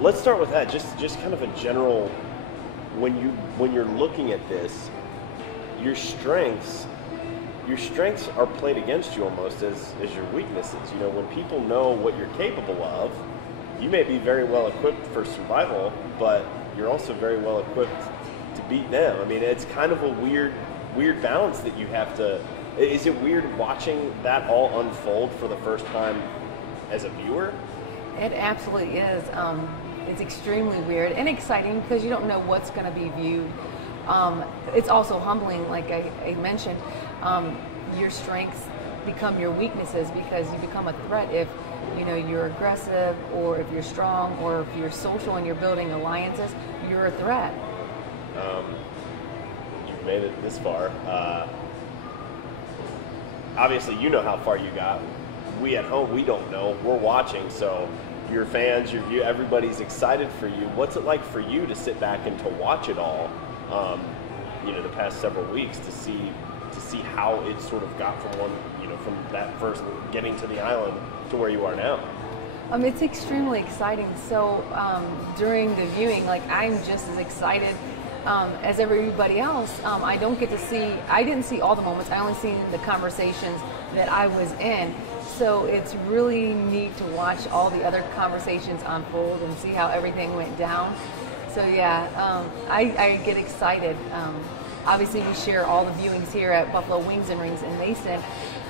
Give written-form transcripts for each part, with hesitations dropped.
Let's start with that. Just kind of a general, when you're looking at this, your strengths are played against you almost as your weaknesses. You know, when people know what you're capable of, you may be very well equipped for survival, but you're also very well equipped to beat them. I mean, it's kind of a weird balance that you have to. Is it weird watching that all unfold for the first time as a viewer? It absolutely is. It's extremely weird and exciting because you don't know what's going to be viewed. It's also humbling, like I mentioned. Your strengths become your weaknesses because you become a threat if you're aggressive, or if you're strong, or if you're social and you're building alliances. You're a threat. You've made it this far. Obviously, you know how far you got. We at home, we don't know. We're watching, so your fans, your view, everybody's excited for you. What's it like for you to sit back and to watch it all? The past several weeks to see how it sort of got from that first getting to the island to where you are now. It's extremely exciting. So during the viewing, I'm just as excited as everybody else. I didn't see all the moments. I only seen the conversations that I was in. So it's really neat to watch all the other conversations unfold and see how everything went down. So yeah, I get excited. Obviously, we share all the viewings here at Buffalo Wings and Rings in Mason,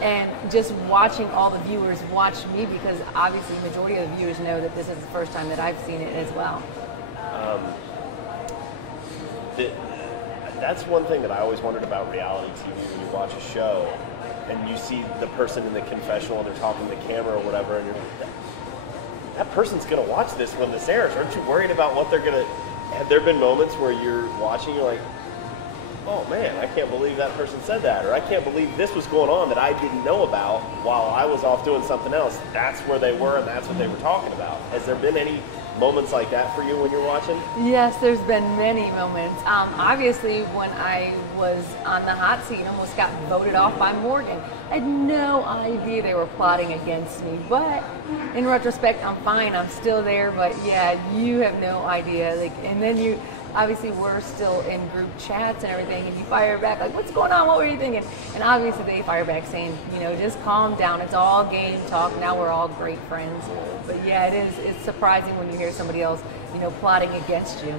and just watching all the viewers watch me, because obviously the majority of the viewers know that this is the first time that I've seen it as well. That's one thing that I always wondered about reality TV. When you watch a show and you see the person in the confessional and they're talking to the camera or whatever, and you're like, that person's going to watch this when this airs. Aren't you worried about what they're going to... Have there been moments where you're watching, you're like, oh man, I can't believe that person said that, or I can't believe this was going on that I didn't know about while I was off doing something else. That's where they were and that's what they were talking about. Has there been any moments like that for you when you're watching? Yes, there's been many moments. Obviously, when I was on the hot seat and almost got voted off by Morgan, I had no idea they were plotting against me. But in retrospect, I'm fine. I'm still there. But yeah, you have no idea. And then obviously, we're still in group chats and everything, and you fire back, like, what's going on? What were you thinking? And obviously, they fire back saying, just calm down. It's all game talk. Now we're all great friends. But yeah, it's surprising when you hear somebody else, plotting against you.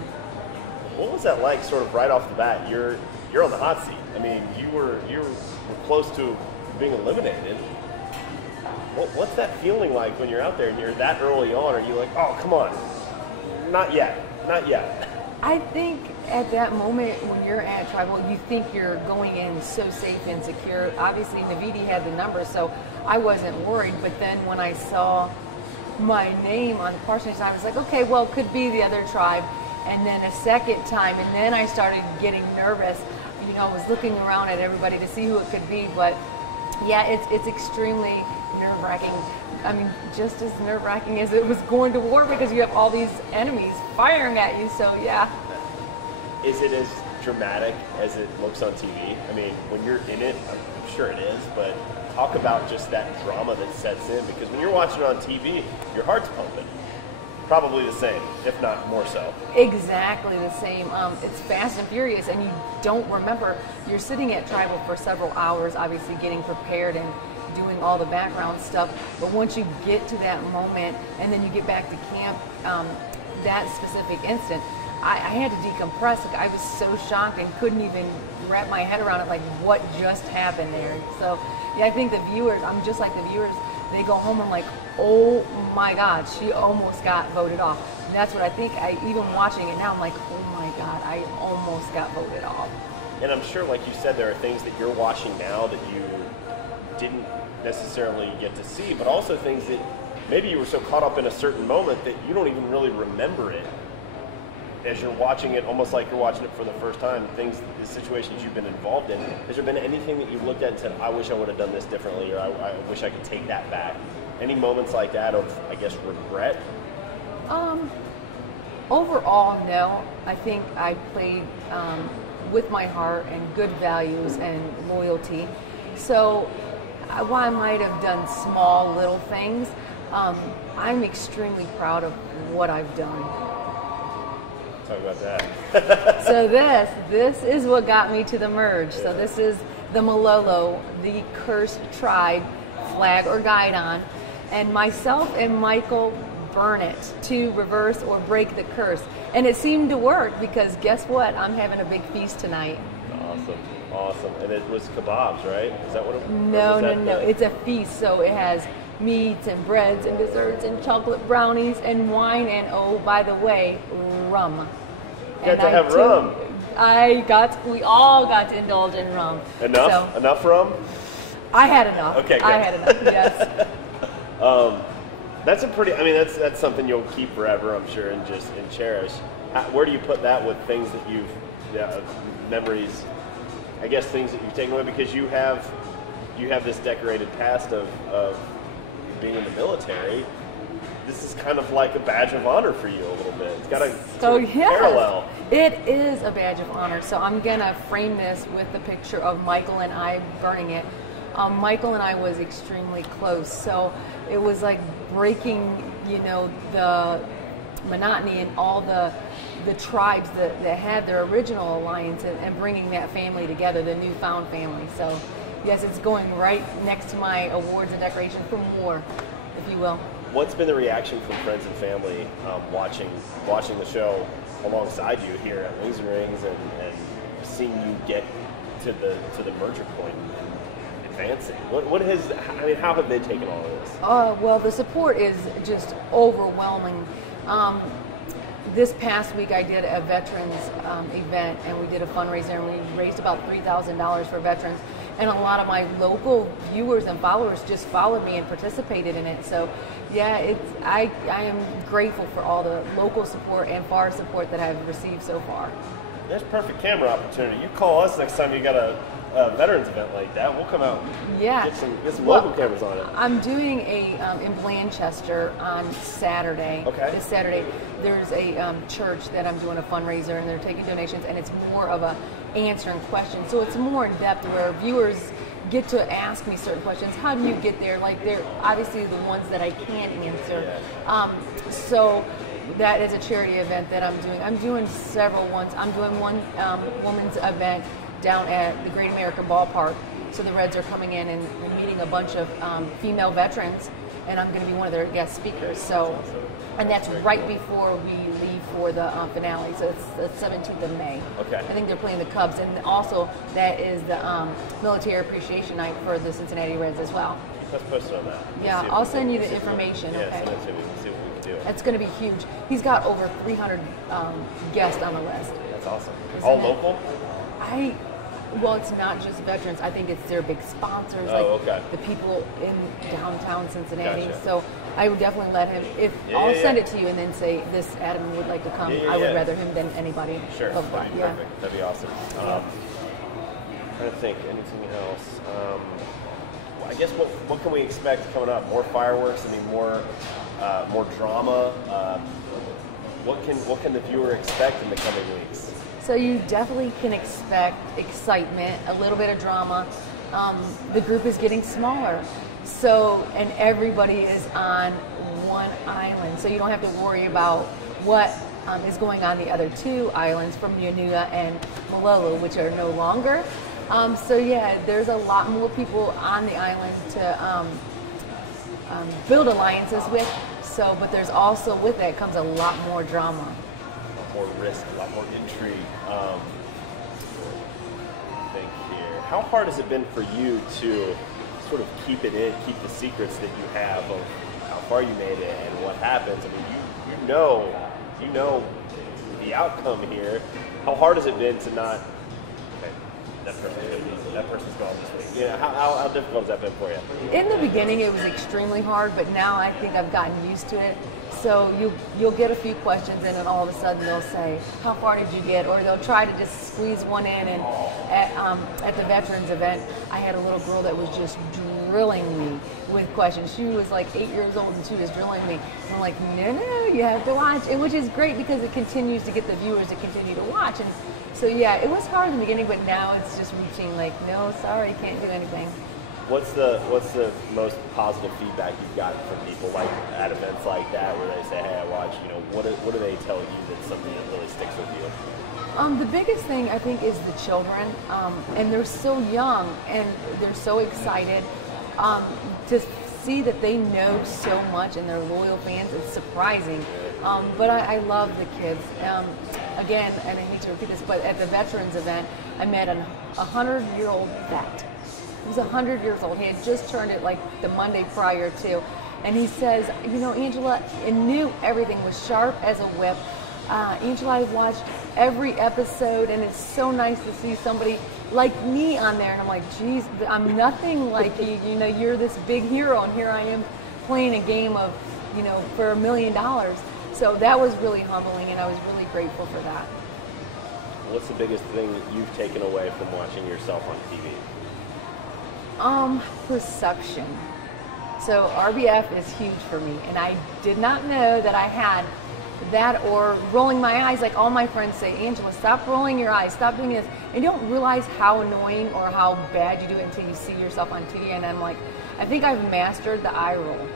What was that like, sort of right off the bat? You're on the hot seat. I mean, you were close to being eliminated. What's that feeling like when you're out there and you're that early on? Are you like, oh, come on, not yet, not yet? I think at that moment when you're at Tribal, you think you're going in so safe and secure. Obviously, Navidi had the numbers, so I wasn't worried. But then when I saw my name on the parsonage, I was like, okay, well, it could be the other tribe. And then a second time, and then I started getting nervous. I was looking around at everybody to see who it could be. But yeah, it's extremely nerve-wracking. I mean, just as nerve-wracking as it was going to war, because you have all these enemies firing at you, so yeah. Is it as dramatic as it looks on TV? I mean, when you're in it, I'm sure it is, but talk about just that drama that sets in, because when you're watching it on TV, your heart's pumping. Probably the same, if not more so. Exactly the same. It's fast and furious, and you don't remember. You're sitting at Tribal for several hours, obviously getting prepared and doing all the background stuff, but once you get to that moment and then you get back to camp, that specific instant, I had to decompress. I was so shocked and couldn't even wrap my head around it, like what just happened there. So yeah, I think the viewers, I'm just like the viewers, they go home and like, oh my God, she almost got voted off. And that's what I think. Even watching it now, I'm like, oh my God, I almost got voted off. And I'm sure, like you said, there are things that you're watching now that you didn't necessarily get to see, but also things that maybe you were so caught up in a certain moment that you don't even really remember it as you're watching it, almost like you're watching it for the first time. The situations you've been involved in. Has there been anything that you've looked at and said, I wish I would have done this differently, or I wish I could take that back? Any moments like that of, I guess, regret? Overall, no. I think I played with my heart and good values and loyalty. So while I might have done small little things, I'm extremely proud of what I've done. Talk about that. So this is what got me to the merge. So this is the Malolo, the cursed tribe flag or guidon, and myself and Michael burn it to reverse or break the curse. And it seemed to work because guess what? I'm having a big feast tonight. Awesome. And it was kebabs, right? Is that what it was? No. It's a feast. So it has meats and breads and desserts and chocolate brownies and wine and, oh, by the way, rum. You got to have rum. We all got to indulge in rum. Enough rum? I had enough. Okay, good. I had enough, yes. That's a pretty, I mean, that's something you'll keep forever, I'm sure, and cherish. Where do you put that with things that memories, I guess things that you've taken away, because you have this decorated past of being in the military. This is kind of like a badge of honor for you a little bit. It's got a parallel. It is a badge of honor. So I'm going to frame this with the picture of Michael and I burning it. Michael and I was extremely close. So it was like breaking, the monotony and all the tribes that had their original alliance and bringing that family together, the newfound family. So yes, it's going right next to my awards and decoration from war, if you will. What's been the reaction from friends and family watching the show alongside you here at Wings and Rings and seeing you get to the merger point and advancing? How have they taken all of this? Well, the support is just overwhelming. This past week I did a veterans event and we did a fundraiser and we raised about $3,000 for veterans. And a lot of my local viewers and followers just followed me and participated in it. So, yeah, I am grateful for all the local support and far support that I've received so far. There's perfect camera opportunity. You call us next time you got a veterans event like that. We'll come out. Yeah. Get some local cameras on it. I'm doing in Blanchester on Saturday. Okay. This Saturday, there's a church that I'm doing a fundraiser and they're taking donations and it's more of a answering questions. So it's more in depth where viewers get to ask me certain questions. How do you get there? Like they're obviously the ones that I can't answer. Yeah. So that is a charity event that I'm doing. I'm doing several ones. I'm doing one women's event down at the Great American Ballpark. So the Reds are coming in and we're meeting a bunch of female veterans, and I'm going to be one of their guest speakers. So, and that's right before we leave for the finale. So it's the 17th of May. Okay. I think they're playing the Cubs, and also that is the military appreciation night for the Cincinnati Reds as well. Let's post it on that. Yeah, I'll send you the information. Yeah, okay. send it to me. We'll see what we can do. That's going to be huge. He's got over 300 guests on the list. That's awesome. Isn't All it? local? Well, it's not just veterans. I think it's their big sponsors, okay. The people in downtown Cincinnati. Gotcha. So I would definitely let him. I'll send it to you and then say this Adam would like to come. I would rather him than anybody. Sure. But, That'd be perfect. That'd be awesome. Trying to think. Anything else? I guess what can we expect coming up? More fireworks? I mean, more drama. What can the viewer expect in the coming weeks? So you definitely can expect excitement, a little bit of drama. The group is getting smaller, and everybody is on one island, so you don't have to worry about what is going on the other two islands from Yunua and Malolo, which are no longer. There's a lot more people on the island to build alliances with. But there's also, with that comes a lot more drama. More risk, a lot more intrigue. Think here. How hard has it been for you to sort of keep it in, keep the secrets that you have of how far you made it and what happens? I mean, you know the outcome here. How hard has it been to not? Okay, that person's gone this week. How difficult has that been for you? In the beginning, it was extremely hard, but now I think I've gotten used to it. So you'll get a few questions and then all of a sudden they'll say, how far did you get? Or they'll try to just squeeze one in. And at the veterans event, I had a little girl that was just drilling me with questions. She was like 8 years old and she was drilling me. And I'm like, no, you have to watch. And which is great because it continues to get the viewers to continue to watch. And so, it was hard in the beginning, but now it's just reaching like, no, sorry, can't do anything. What's the most positive feedback you've gotten from people like at events like that where they say, hey, I watched, what do they tell you that's something that really sticks with you? The biggest thing I think is the children, and they're so young and they're so excited to see that they know so much and they're loyal fans. It's surprising, but I love the kids. Again, and I hate to repeat this, but at the veterans event, I met a 100-year-old vet. He was 100 years old. He had just turned it like the Monday prior to, and he says, Angela, I knew everything was sharp as a whip. Angela, I've watched every episode, and it's so nice to see somebody like me on there. And I'm like, geez, I'm nothing like you. You're this big hero, and here I am playing a game of, for $1 million. So that was really humbling, and I was really grateful for that. What's the biggest thing that you've taken away from watching yourself on TV? Perception. So RBF is huge for me, and I did not know that I had that, or rolling my eyes. Like all my friends say, Angela, stop rolling your eyes, stop doing this. And you don't realize how annoying or how bad you do it until you see yourself on TV. And I'm like, I think I've mastered the eye roll.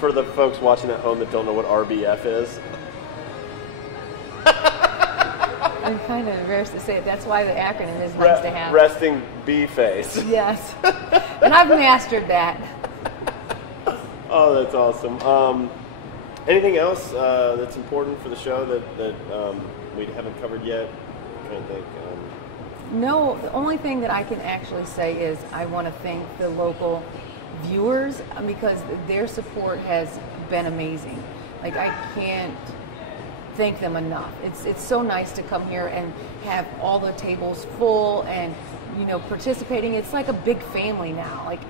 For the folks watching at home that don't know what RBF is, I'm kind of embarrassed to say it. That's why the acronym is nice to have. Resting B face. Yes. And I've mastered that. Oh, that's awesome. Anything else that's important for the show that we haven't covered yet? I'm trying to think. No, the only thing that I can actually say is I want to thank the local viewers because their support has been amazing. Like, I can't thank them enough. It's so nice to come here and have all the tables full and participating. It's like a big family now. Like,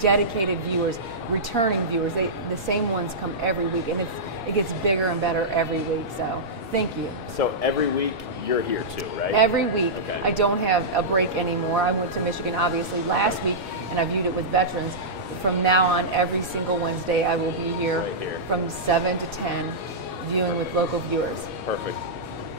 dedicated viewers, returning viewers. The same ones come every week, and it gets bigger and better every week. So thank you. So every week you're here too, right? Every week. Okay. I don't have a break anymore. I went to Michigan obviously last week, and I viewed it with veterans. From now on, every single Wednesday, I will be here, right here. from 7 to 10, viewing with local viewers. Perfect.